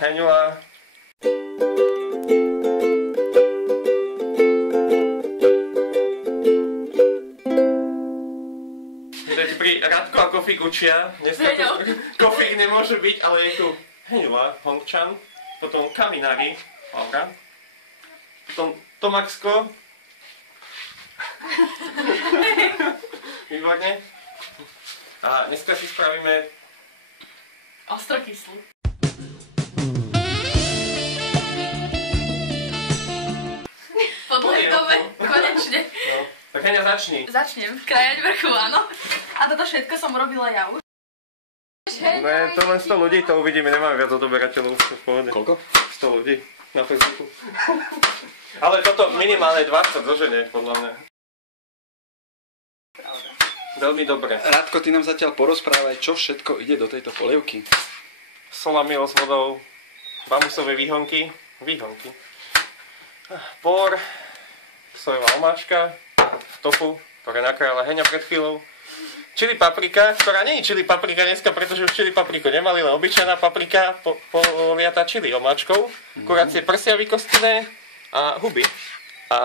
Heňula. Pri Radko a Kofík učia. Dneska tu Kofík nemôže byť, ale je tu Heňula, Hongčan, potom Kaminari, Laura, potom Tomaxko. Výborne. A dneska si spravíme ostrokyslú. Po dlhej dobe, konečne. No, tak Heňa začni. Začnem krajať vrchu, áno. A toto všetko som robila ja už. Ne, to len 100 ľudí, to uvidíme, nemáme viac odoberateľov v pohode. Koľko? 100 ľudí na Facebooku. Ale toto minimálne 20 zoženie, podľa mňa. Veľmi dobre. Rádko, ty nám zatiaľ porozprávaj, čo všetko ide do tejto polievky. Solamilo s vodou, bambusové výhonky, por, sojová omáčka, tofu, ktoré nakrájala Heňa pred chvíľou, čili paprika, ktorá nie je čili paprika dneska, pretože už čili papriku nemali, len obyčajná paprika poliata čili omáčkou, kuracie prsia vykostené a huby. A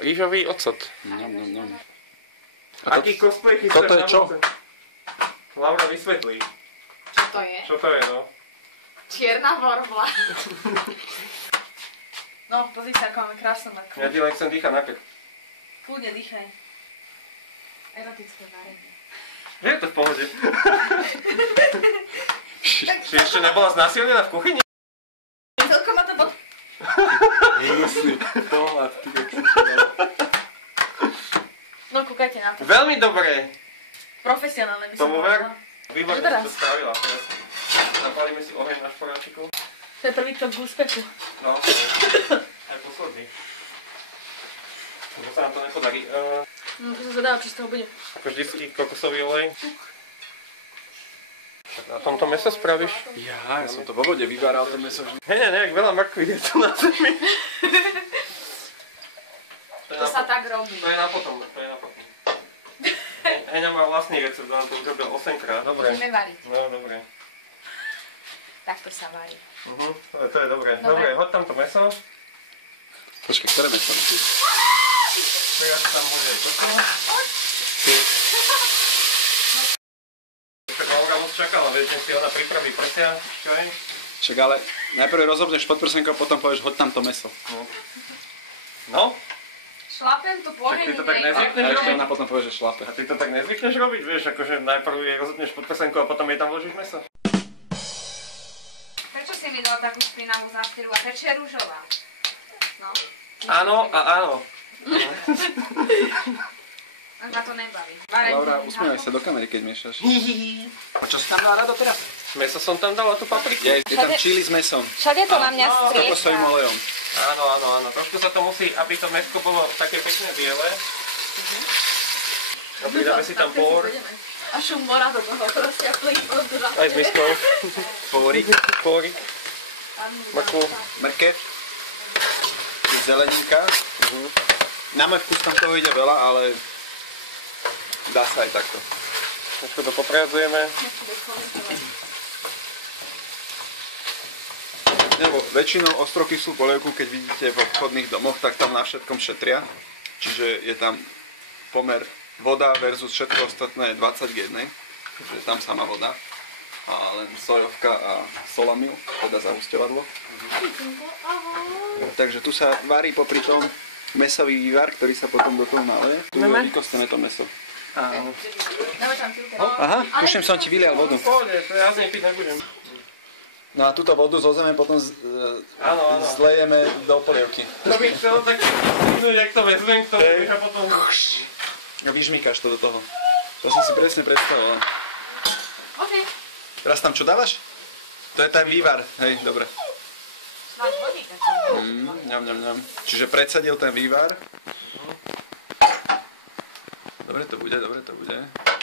rýžový ocot. Aký cosplay chystáš toto je na čo? budúce? Laura vysvetlí. Čo to je? Čo to je, no? Čierna vorvla. No, pozri sa, ako máme krásnu mrkvu. Ja ti len chcem dýchať na krk. Kľudne dýchaj. Erotické varenie. Že je to v pohode? Či ešte nebola znásilnená v kuchyni? Celkom ma to bol... Hnusný pohľad, ty No, kúkajte na to. Veľmi dobré. Profesionálne by som Tomu ver? povedala. Výborne si to spravila. Teraz zapálime si oheň na šporáčiku. To je prvý krok k úspechu. No, aj posledný. Že sa nám to nepodarí. No, to som zvedala, či z toho bude. Ako vždycky kokosový olej. Na tomto meso spravíš? Ja som to vo vode vyváral, to meso. Heňa, nejak veľa mrkví je tu na zemi. To sa tak robí. To je na potom, Heňa má vlastný recept, on to urobil 8 krát. Dobre. Ideme variť. No, dobre. Takto sa varí. To je dobré. Dobre, hoď tam to meso. Počkaj, ktoré meso? Ja tam hodím toto. Tak Olga moc čakala, viete, si ona pripraví prsia, čo je? Však ale najprv rozhodneš podprsenko, potom povieš, hoď tam to meso. No? Šlapem tu pohyb. Tak ty to tak A nezvykneš ešte robiť? ona potom povie, že šlape. A ty to tak nezvykneš robiť, vieš, akože najprv jej rozhodneš podprsenku a potom jej tam vložíš meso? Prečo si mi dal takú špinavú zásteru a prečo je rúžová? No. Áno a áno. Až ma to nebaví. Laura, usmievaj sa do kamery, keď miešaš. A čo si tam dala Rado teraz? Meso som tam dala, tú papriku. Je tam čili s mesom. Všade to na mňa S kokosovým olejom. Áno. Trošku sa to musí, aby to mesko bolo také pekné biele. A pridáme si tam por. A šum mora do toho proste a plyn pozdra. Aj s miskou. Pórik. Mrkvu. Mrkev. Zeleninka. Na môj vkus tam toho ide veľa, ale dá sa aj takto. Trošku to popradzujeme. Nebo väčšinou ostrokyslú polievku, keď vidíte v obchodných domoch, tak tam na všetkom šetria. Čiže je tam pomer voda versus všetko ostatné 20 k 1. Čiže tam sama voda. A len sojovka a solamil, teda zahusťovadlo. Takže tu sa varí popri tom mesový vývar, ktorý sa potom do toho naleje. Tu je vykostené to meso. Áno. Aha, tuším, som ti vylial vodu. Pohode, to ja z nej piť nebudem. No a túto vodu zo zeme potom zlejeme do polievky. To by chcel tak stihnúť, jak to vezmem, to už a potom... A vyžmýkaš to do toho. To som si presne predstavoval. OK. Teraz tam čo dávaš? To je ten vývar, hej, dobre. Ňam. Čiže predsadil ten vývar. Dobre to bude.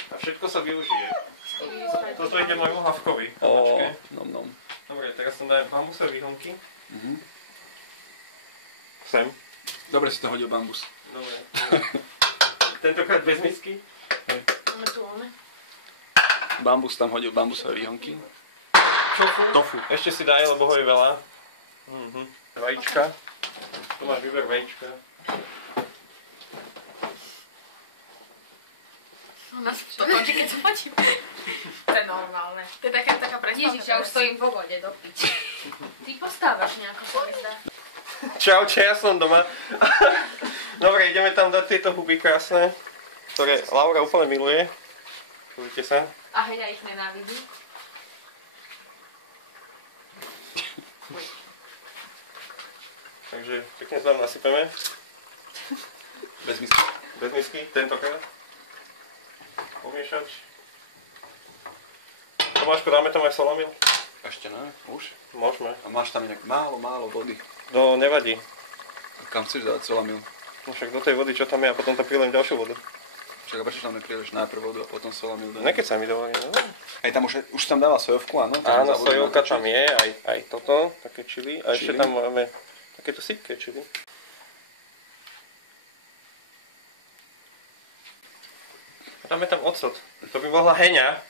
A všetko sa využije. Toto ide môjmu Havkovi. Nom. Dobre, teraz som dajem bambusové výhonky. Sem. Dobre si to hodil bambus. Dobre. Tentokrát bez misky. Bambus tam hodil bambusové výhonky. Tofu. Ešte si daj, lebo ho je veľa. Vajíčka. Tu máš výber vajíčka. To končí, keď sa potím. To je normálne. To je taká prestávka. Ježiš, ja už stojím vo vode do piči. Ty postávaš nejako, sa mi zdá. Čaute, ja som doma. Dobre, ideme tam dať tieto huby krásne, ktoré Laura úplne miluje. Pozrite sa. A Heďa ich nenávidí. Takže pekne sa tam nasypeme. Bez misky. Bez misky, tentokrát. Pomiešať. Tomáško, dáme tam aj salamil? Ešte ne, už. Môžeme. A máš tam nejak málo vody. No, nevadí. A kam chceš dať solamil? No však do tej vody, čo tam je, a potom tam priliem ďalšiu vodu. Však a prečo tam neprileješ najprv vodu a potom solamil? Nekedy sa mi dovolí, no. Aj tam už tam dáva sojovku, áno? Áno, sojovka tam je, aj toto, také čili. A ešte Čili? tam máme takéto sypké čili. Dáme tam ocot. To by mohla Heňa.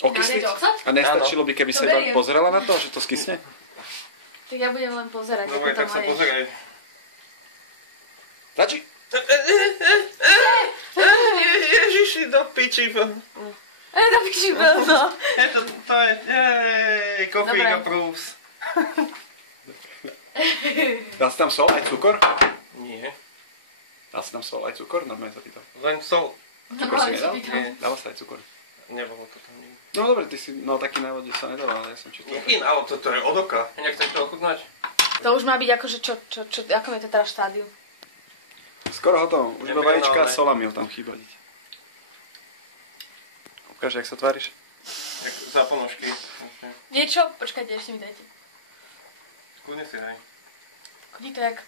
Okysliť? Dáme to ocot? A nestačilo by, keby To sa iba beriem. pozrela na to, že to skysne? Tak ja budem len pozerať, Dobre, ako to tak sa máš. pozeraj. Stačí? Ježiši, do piči. To piči no. To je, coffee Dobre. approves. Dá sa tam sol aj cukor? Nie, Dá sa tam sol aj cukor? Normálne sa pýtam. len sol. Cukor si nedal? Nie. Dáva sa aj cukor. Nebolo to tam nikdy. No dobre, ty si, no taký návod, že sa nedal, ale ja som čítal. Nejaký návod, toto je od oka. Nechceš to ochutnať? To už má byť akože čo, ako je to teraz štádiu? Skoro hotovo, už do Embryonálne. vajíčka a solamil tam chýba. Ukáž, jak sa tváriš? Jak za ponožky. Niečo? Počkajte, ešte mi dajte. Kľudne si daj. Chodí to jak...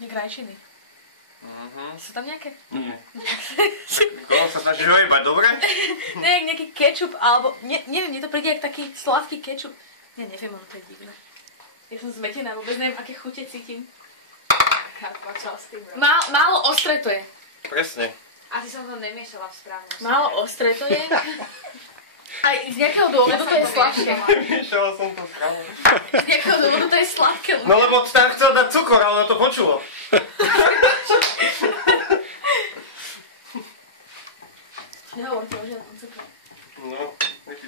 Rajčiny. Sú tam nejaké? Nie. Koho sa snažíš ojebať, dobre? Ne, jak nejaký kečup, alebo... neviem, mne to príde jak taký sladký kečup. Neviem, ono to je divné. Ja som zmetená, vôbec neviem, aké chute cítim. Chápa, čo s tým robí. Málo ostré to je. Presne. Asi som to nemiešala v správnom Málo ostré to je. Aj z nejakého dôvodu to je sladké. Vymiešala som to správne. Z nejakého dôvodu to je sladké. No lebo tam chcel dať cukor, ale ono to počulo. Nehovorte o žiadnom cukru. No,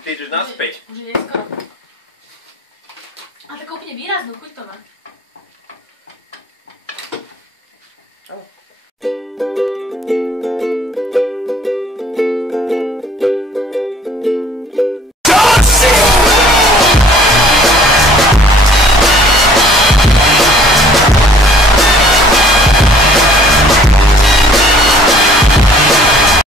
ty ideš naspäť. Už je neskoro. A tak úplne výraznú chuť to má.